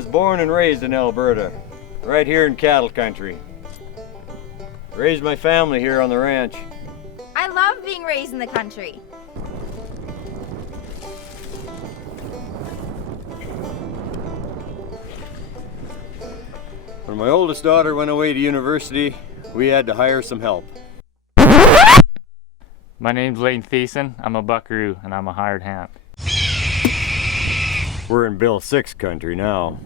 was born and raised in Alberta, right here in cattle country. Raised my family here on the ranch. I love being raised in the country. When my oldest daughter went away to university, we had to hire some help. My name's Thiessen. I'm a buckaroo and I'm a hired hand. We're in Bill 6 country now.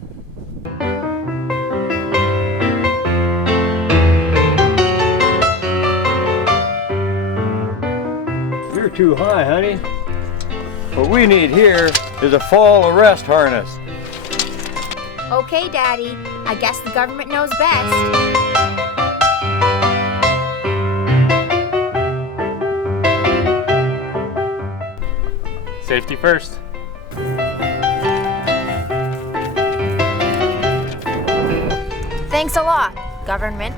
You're too high, honey. What we need here is a fall arrest harness. Okay, Daddy. I guess the government knows best. Safety first. Thanks a lot, government.